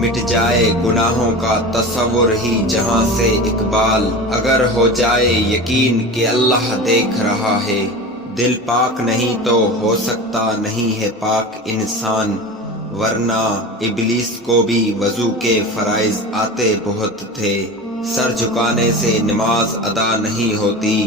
مٹ جائے گناہوں کا تصور ہی جہاں سے اقبال، اگر ہو جائے یقین کہ اللہ دیکھ رہا ہے، دل پاک نہیں تو ہو سکتا نہیں ہے پاک انسان، ورنہ ابلیس کو بھی وضو کے فرائض آتے بہت تھے، سر جھکانے سے نماز ادا نہیں ہوتی،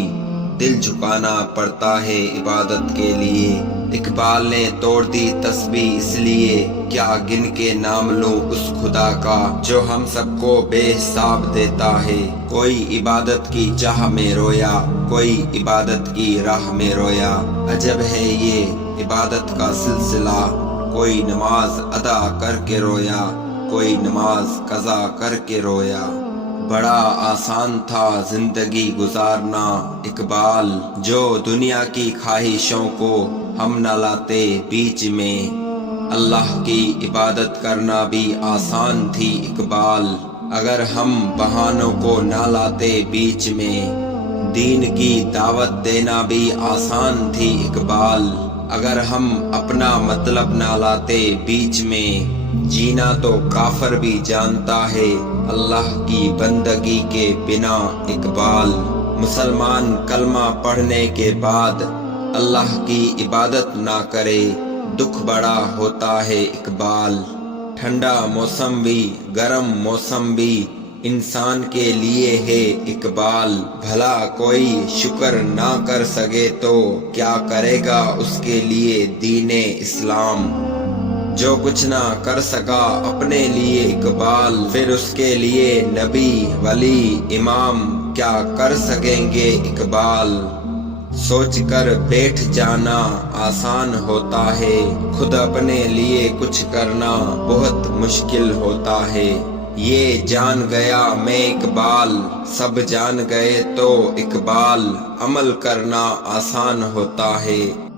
دل جھکانا پڑتا ہے عبادت کے لیے، اقبال نے توڑ دی تسبیح اس لیے کیا گن کے نام لوں اس خدا کا جو ہم سب کو بے حساب دیتا ہے، کوئی عبادت کی چاہ میں رویا، کوئی عبادت کی راہ میں رویا، عجب ہے یہ عبادت کا سلسلہ، کوئی نماز ادا کر کے رویا، کوئی نماز قضا کر کے رویا، بڑا آسان تھا زندگی گزارنا اقبال، جو دنیا کی خواہشوں کو ہم نہ لاتے بیچ میں، اللہ کی عبادت کرنا بھی آسان تھی اقبال، اگر ہم بہانوں کو نہ لاتے بیچ میں، دین کی دعوت دینا بھی آسان تھی اقبال، اگر ہم اپنا مطلب نہ لاتے بیچ میں، جینا تو کافر بھی جانتا ہے اللہ کی بندگی کے بنا اقبال، مسلمان کلمہ پڑھنے کے بعد اللہ کی عبادت نہ کرے دکھ بڑا ہوتا ہے اقبال، ٹھنڈا موسم بھی گرم موسم بھی انسان کے لیے ہے اقبال، بھلا کوئی شکر نہ کر سکے تو کیا کرے گا اس کے لیے دین اسلام، جو کچھ نہ کر سکا اپنے لیے اقبال، پھر اس کے لیے نبی ولی امام کیا کر سکیں گے اقبال، سوچ کر بیٹھ جانا آسان ہوتا ہے، خود اپنے لیے کچھ کرنا بہت مشکل ہوتا ہے، یہ جان گیا میں اقبال، سب جان گئے تو اقبال، عمل کرنا آسان ہوتا ہے۔